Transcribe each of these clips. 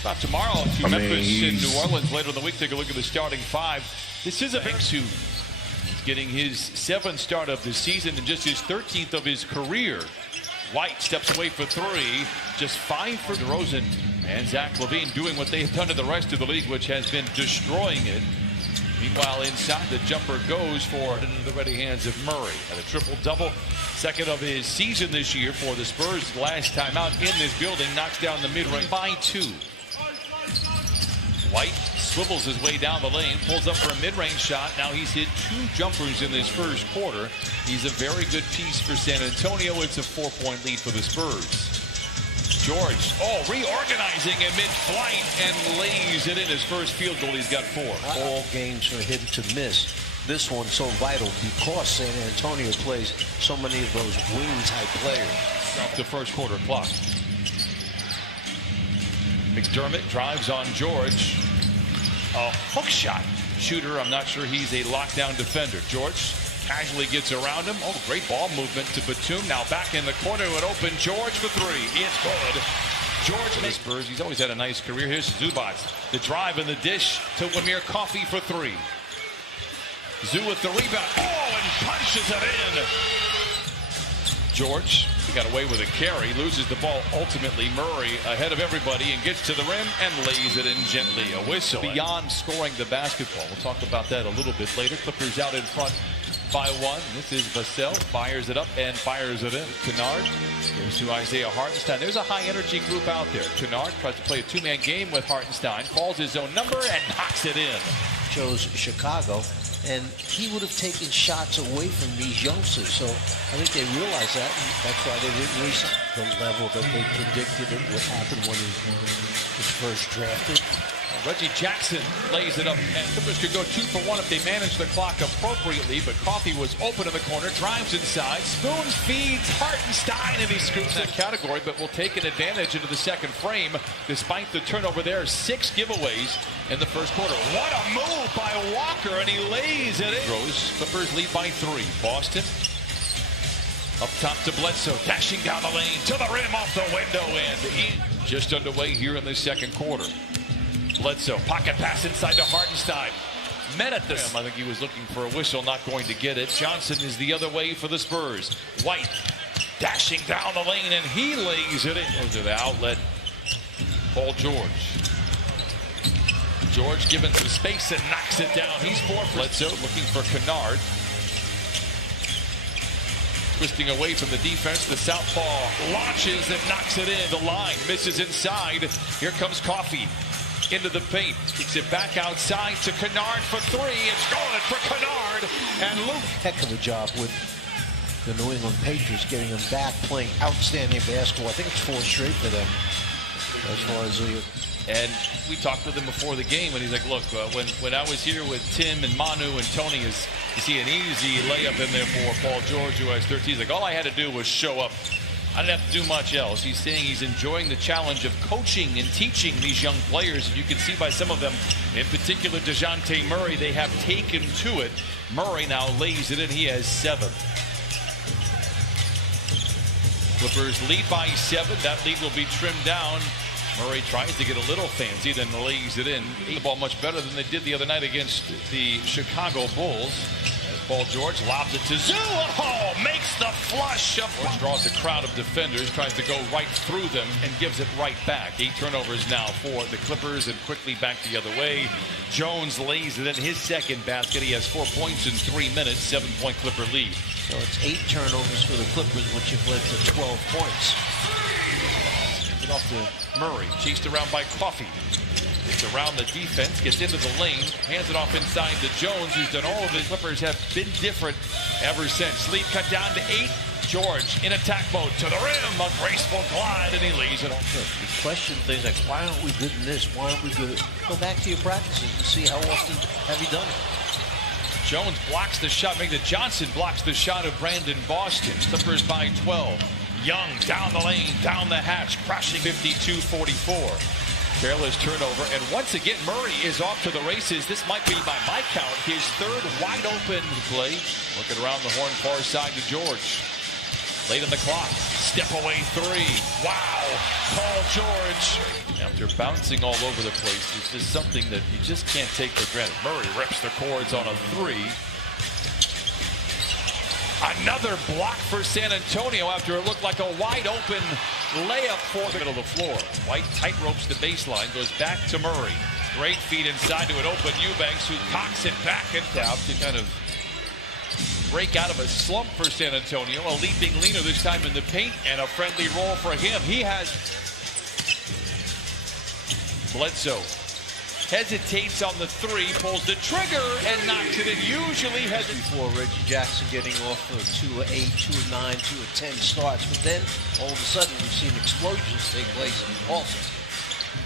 About tomorrow to Memphis and New Orleans later in the week. Take a look at the starting five. This is a big suit. He's getting his 7th start of the season and just his 13th of his career. White steps away for 3, just 5 for DeRozan and Zach LaVine doing what they've done to the rest of the league, which has been destroying it. Meanwhile, inside, the jumper goes for into the ready hands of Murray. At a triple-double, 2nd of his season this year for the Spurs. Last time out in this building, knocks down the mid-range by 2. White swivels his way down the lane, pulls up for a mid-range shot. Now he's hit 2 jumpers in this first quarter. He's a very good piece for San Antonio. It's a 4-point lead for the Spurs. George, reorganizing in mid-flight and lays it in his first field goal. He's got 4. All games for him to miss. This one's so vital because San Antonio plays so many of those wing-type players. Off the first quarter clock. McDermott drives on George. A hook shot. Shooter, I'm not sure he's a lockdown defender. George casually gets around him. Great ball movement to Batum. Now back in the corner to an open George for 3. It's good. George makes Spurs. He's always had a nice career. Here's Zubac. The drive and the dish to Amir Coffey for 3. Zoo with the rebound. And punches it in. George got away with a carry, loses the ball. Ultimately, Murray ahead of everybody and gets to the rim and lays it in gently. A whistle. Beyond scoring the basketball. We'll talk about that a little bit later. Clippers out in front by 1. This is Vassell. Fires it up and fires it in. Kennard goes to Isaiah Hartenstein. There's a high-energy group out there. Kennard tries to play a 2-man game with Hartenstein. Calls his own number and knocks it in. Chose Chicago. And he would have taken shots away from these youngsters. So I think they realized that, and that's why they didn't reach the level that they predicted it would happen when he was first drafted. Reggie Jackson lays it up, and Clippers could go 2 for 1 if they manage the clock appropriately, but Coffey was open in the corner, drives inside, spoon feeds Hartenstein, and he scoops that category, but will take an advantage into the second frame, despite the turnover there. 6 giveaways in the first quarter. What a move by Walker, and he lays it in. Clippers lead by 3. Boston up top to Bledsoe, dashing down the lane, to the rim, off the window, and just underway here in the second quarter. Bledsoe, pocket pass inside to Hartenstein. Met at the rim. I think he was looking for a whistle, not going to get it. Johnson is the other way for the Spurs. White dashing down the lane, and he lays it in. Goes to the outlet. Paul George. George given some space and knocks it down. He's 4. Bledsoe looking for Kennard. Twisting away from the defense, the southpaw launches and knocks it in. The line misses inside. Here comes Coffey. Into the paint, kicks it back outside to Kennard for 3. It's going for Kennard, and Luke. Heck of a job with the New England Patriots getting them back playing outstanding basketball. I think it's 4 straight for them as far as the. And we talked with him before the game, and he's like, look, when I was here with Tim and Manu and Tony, you see an easy layup in there for Paul George, who has 13. He's like, all I had to do was show up. I didn't have to do much else. He's saying he's enjoying the challenge of coaching and teaching these young players. And you can see by some of them, in particular DeJounte Murray, they have taken to it. Murray now lays it in. He has 7. Clippers lead by 7. That lead will be trimmed down. Murray tries to get a little fancy, then lays it in. The ball much better than they did the other night against the Chicago Bulls. Paul George lobs it to Zoo. Makes the flush. George draws a crowd of defenders, tries to go right through them, and gives it right back. 8 turnovers now for the Clippers, and quickly back the other way. Jones lays it in his second basket. He has 4 points in 3 minutes. 7-point Clipper lead. So it's 8 turnovers for the Clippers, which have led to 12 points. It off to Murray, chased around by Coffey. It's around the defense, gets into the lane, hands it off inside to Jones, who's done all of it. Clippers have been different ever since. Lead cut down to 8. George in attack mode to the rim, a graceful glide, and he lays it off. You question things like, why aren't we good in this? Why aren't we good? Go back to your practices and see how often have you done it. Jones blocks the shot. Johnson blocks the shot of Brandon Boston. Clippers by 12. Young down the lane, down the hatch, crashing 52-44. Careless turnover, and once again Murray is off to the races. This might be, by my count, his 3rd wide open play. Looking around the horn, far side to George. Late on the clock, step away 3. Wow, Paul George. Yep. They're bouncing all over the place. It's just something that you just can't take for granted. Murray rips the cords on a three. Another block for San Antonio after it looked like a wide open layup for the middle of the floor. White tight ropes the baseline, goes back to Murray. Great feed inside to an open Eubanks, who cocks it back and down to kind of break out of a slump for San Antonio. A leaping leaner this time in the paint, and a friendly roll for him. He has Bledsoe. Hesitates on the three, pulls the trigger, and knocks it in. Usually has before Reggie Jackson getting off for 2 of 8, 2 of 9, 2 of 10 starts. But then all of a sudden we've seen explosions take place also.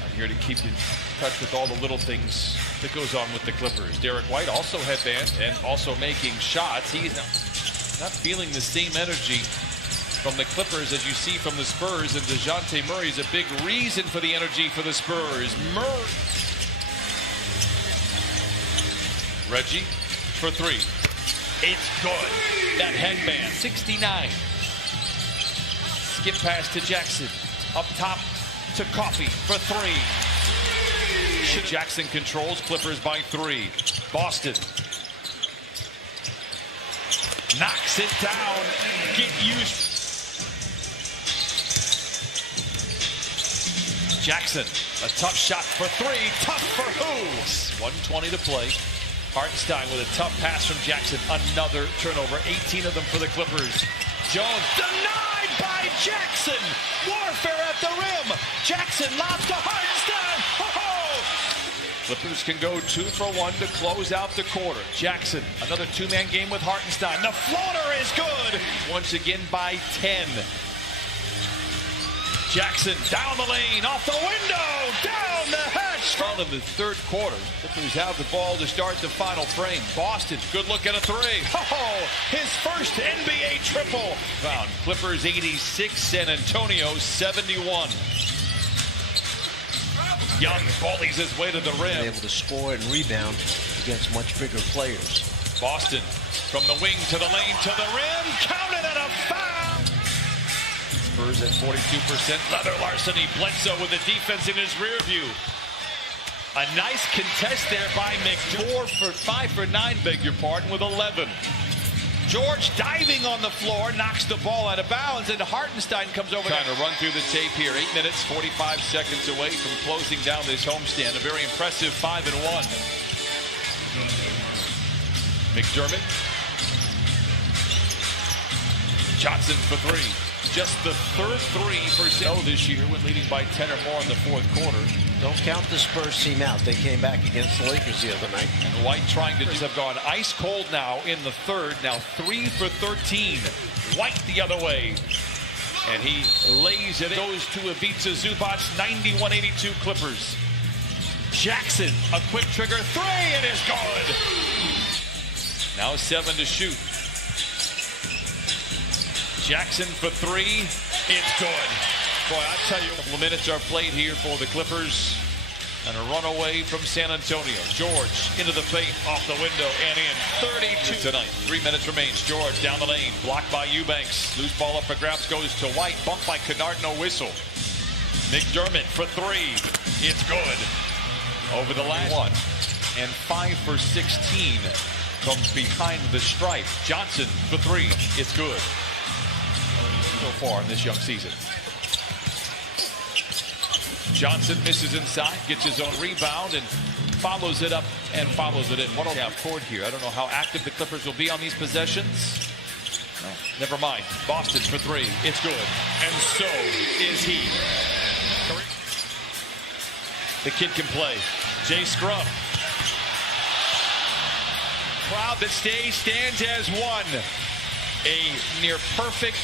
I'm here to keep in touch with all the little things that goes on with the Clippers. Derek White also headband and also making shots. He's not feeling the same energy from the Clippers as you see from the Spurs, and DeJounte Murray is a big reason for the energy for the Spurs. Murray. Reggie for three. It's good. That headband, 69. Skip pass to Jackson. Up top to Coffey for three. Jackson controls, Clippers by three. Boston knocks it down. Get used. Jackson, a tough shot for three. Tough for who? 1:20 to play. Hartenstein with a tough pass from Jackson. Another turnover. 18 of them for the Clippers. Jones denied by Jackson. Warfare at the rim. Jackson lobs to Hartenstein. Oh! Clippers can go 2 for 1 to close out the quarter. Jackson, another two-man game with Hartenstein. The floater is good. Once again by 10. Jackson down the lane, off the window, down the hatch. Front of the third quarter. Clippers have the ball to start the final frame. Boston, good look at a three. Oh, his first NBA triple. Found Clippers 86, San Antonio 71. Young bullies his way to the rim. Able to score and rebound against much bigger players. Boston from the wing to the lane to the rim. Counted and a foul. Spurs at 42%. Leather larceny. Bledsoe with the defense in his rear view. A nice contest there by McDermott. 5 for 9, beg your pardon, with 11. George diving on the floor, knocks the ball out of bounds, and Hartenstein comes over. Trying to run through the tape here. 8 minutes, 45 seconds away from closing down this homestand. A very impressive 5-1. McDermott. Johnson for three. Just the third three for Snow this year when leading by 10 or more in the fourth quarter. Don't count the Spurs team out. They came back against the Lakers the other night. And White trying to have gone ice cold now in the third. Now 3 for 13. White the other way. And he lays it. Goes to Ivica Zubac. 91-82 Clippers. Jackson, a quick trigger three, and it's good. Now 7 to shoot. Jackson for three. It's good. Boy, I tell you, a couple of minutes are played here for the Clippers. And a runaway from San Antonio. George into the paint, off the window, and in. 32 tonight. 3 minutes remains. George down the lane, blocked by Eubanks. Loose ball up for grabs, goes to White. Bumped by Kennard, no whistle. McDermott for three. It's good. Over the last one. And 5 for 16 from behind the stripe. Johnson for three. It's good. So far in this young season. Johnson misses inside, gets his own rebound, and follows it up and follows it in. What a court here. I don't know how active the Clippers will be on these possessions. No, never mind. Boston for three. It's good. And so is he. The kid can play. Jay Scrubb. Crowd that stays stands as one. A near perfect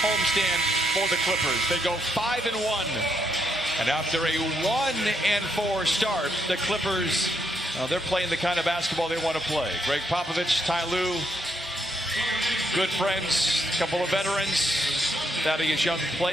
homestand for the Clippers. They go 5-1. And after a 1-4 start, the Clippers, they're playing the kind of basketball they want to play. Greg Popovich, Ty Lue, good friends, a couple of veterans, Thaddeus Young play.